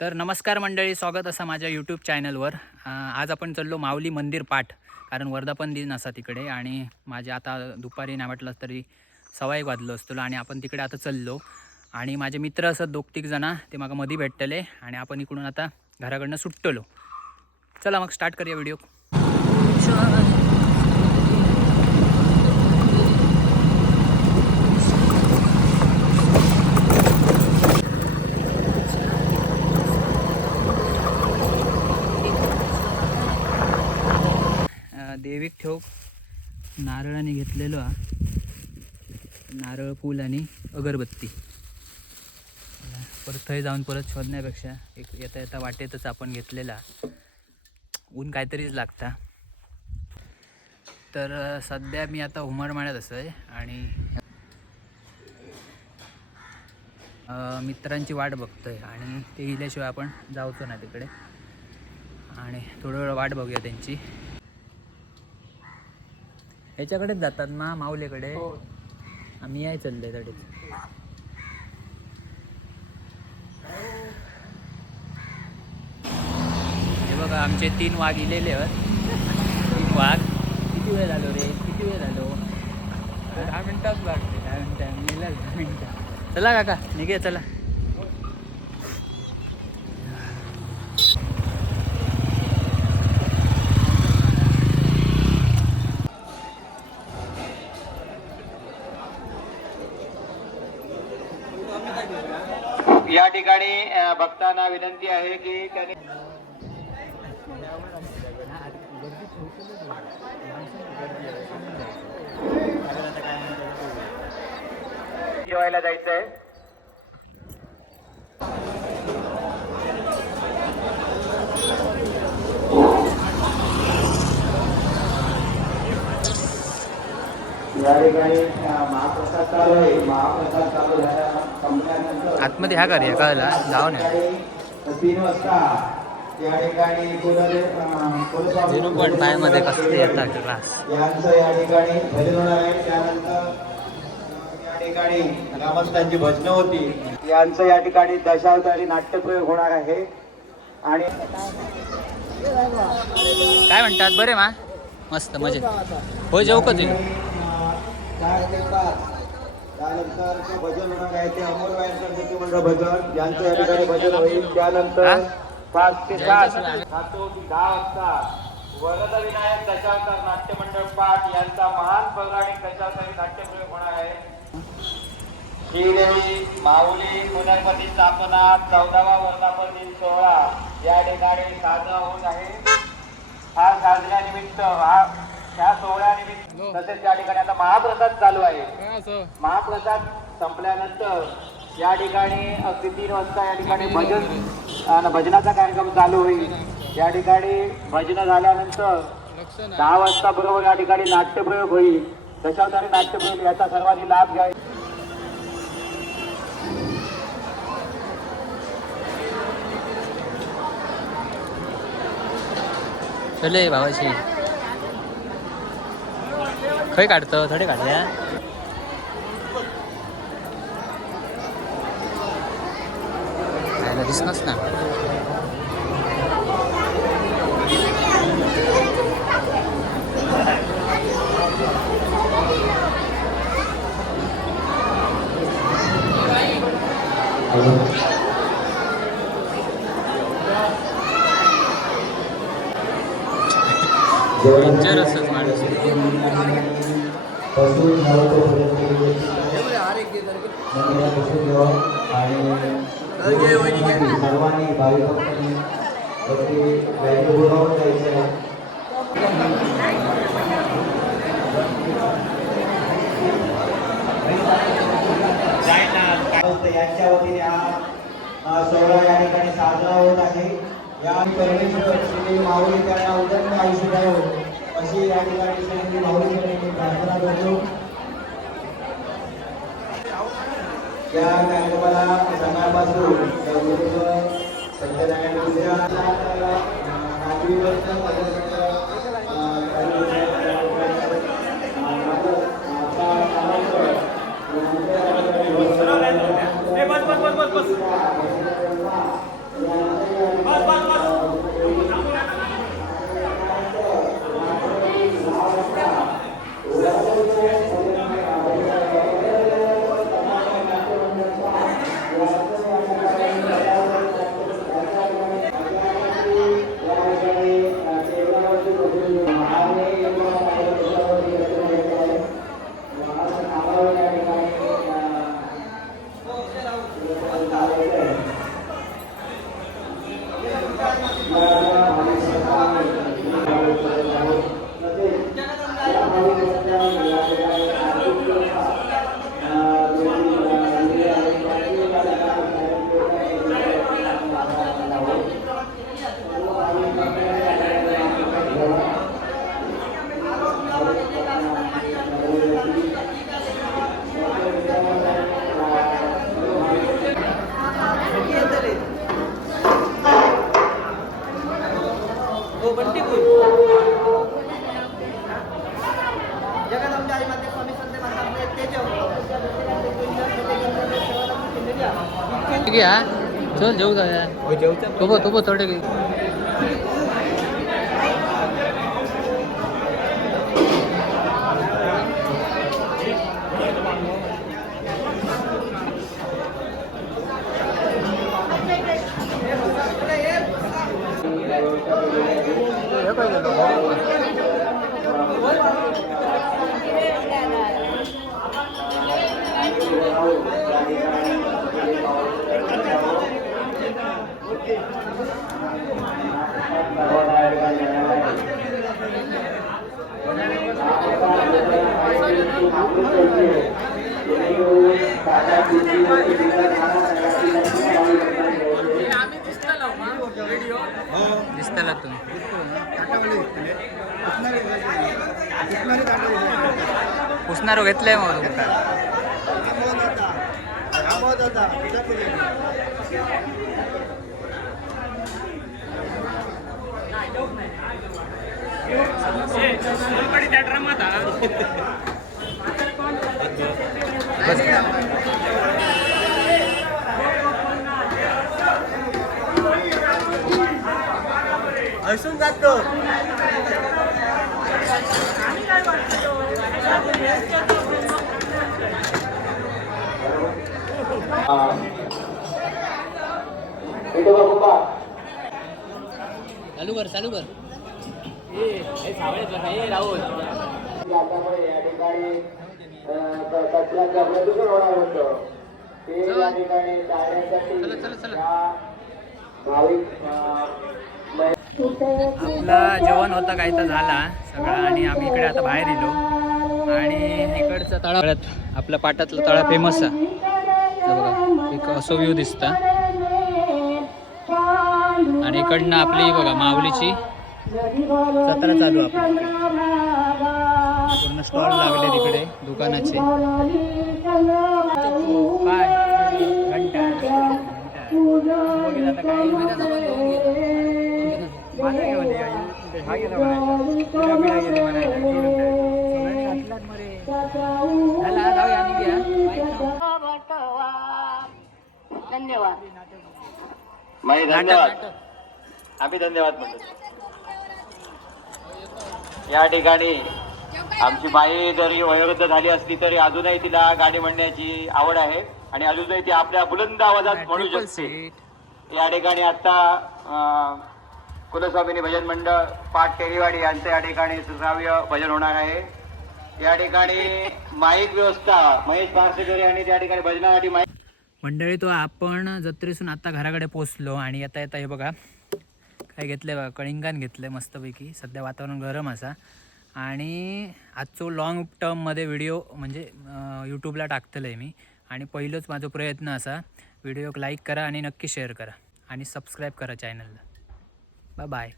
तर नमस्कार मंडळी, स्वागत असा माझ्या यूट्यूब चॅनलवर. आज आपण चाललो माऊली मंदिर पाठ, कारण वर्धापन दिन असा तिकडे आणि माझे आता दुपारी नाही म्हटलं तरी 1:15 वाजलो असतो आणि आपण तिकडे आता चाललो. आणि माझे मित्र असत 2-3 जण ते मागा मध्ये भेटले आणि आपण इकडून आता घराकडनं सुटलो. चला मग स्टार्ट करूया व्हिडिओ. देवीक ठेव नारळाने घेतलेलो हा, नारळ, फूल आणि अगरबत्ती. परत थंय जाऊन परत शोधण्यापेक्षा एक येता येता वाटेतच आपण घेतलेला. ऊन काहीतरीच लागता. तर सध्या मी आता उमरमाळ्यात असं आणि मित्रांची वाट बघतोय आणि ते गेल्याशिवाय आपण जाऊचो ना तिकडे. आणि थोडं वेळ वाट बघूया त्यांची. ह्याच्याकडेच जातात ना माऊलीकडे. आम्ही याय चाललोय तडेच. हे बघा आमचे 3 वाघ इलेले आहेत. 3 वाघ. किती वेळ झालो रे? किती वेळ झालो? 10 मिनिटात लागते. 10 मिनिटं मिळेल. 10 मिनिटं. चला काका निघे चला. या ठिकाणी भक्तांना विनंती आहे की त्यांनी जेवायला जायचंय. या ठिकाणी महाप्रसाद चालू आहे. महाप्रसाद चालू झाला संपल्यानंतर आतमध्ये ह्या करूया कळला जाऊ नये. 3 वाजता या ठिकाणी पण पायमध्ये कसं येतात क्लास यांचं या ठिकाणी भजन होणार आहे. त्यानंतर या ठिकाणी ग्रामस्थांची भजनं होती. यांचं या ठिकाणी दशावतारी नाट्यप्रयोग होणार आहे. आणि काय म्हणतात बरे मा? मस्त मजेत होय. जेव कधी त्यानंतर जे भजन होणार आहे ते अमोल वायकर मंडळ भजन यांचं या ठिकाणी भजन होईल. त्यानंतर 5 ते 7 10 वाजता वरदविनायक दशावतार नाट्य मंडळ पाठ यांचा महान पौराणिक दशावतारी नाट्यप्रयोग होणार आहे. श्रीदेवी माऊली पुनर्पती स्थापना 14वा वर्धापन दिन सोहळा या ठिकाणी साजरा होत आहे. हा साजऱ्यानिमित्त ह्या सोहळ्यानिमित्त तसेच या ठिकाणी आता महाप्रसाद चालू आहे. महाप्रसाद संपल्यानंतर या ठिकाणी अगदी 3 वाजता या ठिकाणी भजनाचा कार्यक्रम चालू होईल. या ठिकाणी भजन झाल्यानंतर 10 वाजता बरोबर या ठिकाणी नाट्यप्रयोग होईल. दशावतारी नाट्यप्रयोग याचा सर्वांनी लाभ घ्या. चले भावाशी खय काढतो थोडे काढल्या. दिसनच ना. डेंजरसच माणूस. सर्वांनी भाविकांनी यांच्या वतीने हा सोहळा या ठिकाणी साजरा होत आहे. या परमेश्वर श्री माऊली त्यांना उदंड आयुष्य द्यावं अशी या ठिकाणी श्री माऊलीकडे प्रार्थना करतो. या कार्यक्रमाला सकाळपासून सत्यनारायण बस चल जेऊ जाऊया. तो थोडे दिसताला तुम्ही पुसणार घेतलंय मग असून जातो. चालू कर राहुल या ठिकाणी कचऱ्याचं प्रदूषण होणार होतं ते या ठिकाणी टाळण्यासाठी आपला जेवण होता काही तर झाला सगळा आणि आम्ही इकडे आता बाहेर येलो आणि इकडचं तळात आपल्या पाटातलं तळा फेमस आहे बघा. एक असं व्ह्यू दिसता आणि इकडनं आपली बघा माऊलीची जत्रा चालू आपली पूर्ण स्टॉल लागले तिकडे दुकानाचे काय घंटा धन्यवाद आम्ही धन्यवाद म्हणतो. या ठिकाणी आमची बाई जरी वयोवृद्ध झाली असली तरी अजूनही तिला गाणी म्हणण्याची आवड आहे आणि अजूनही ती आपल्या बुलंद आवाजात म्हणू शकते. या ठिकाणी आता कुलस्वामिनी भजन मंडळ पाठ टेरीवाडी यांचं या ठिकाणी श्राव्य भजन होणार आहे. या ठिकाणी माईक व्यवस्था महेश पारसेकर यांनी त्या ठिकाणी भजनासाठी माईक मंडळी. तो आपण जत्रेसून आता घराकडे पोचलो आणि येता येता हे बघा काय घेतलंय बघा कळिंगान घेतलंय मस्तपैकी. सध्या वातावरण गरम असा आणि आजचो लॉंग टर्ममध्ये व्हिडिओ म्हणजे यूट्यूबला टाकतलं आहे मी आणि पहिलोच माझा प्रयत्न असा व्हिडिओ लाईक करा आणि नक्की शेअर करा आणि सबस्क्राईब करा चॅनलला. बाय.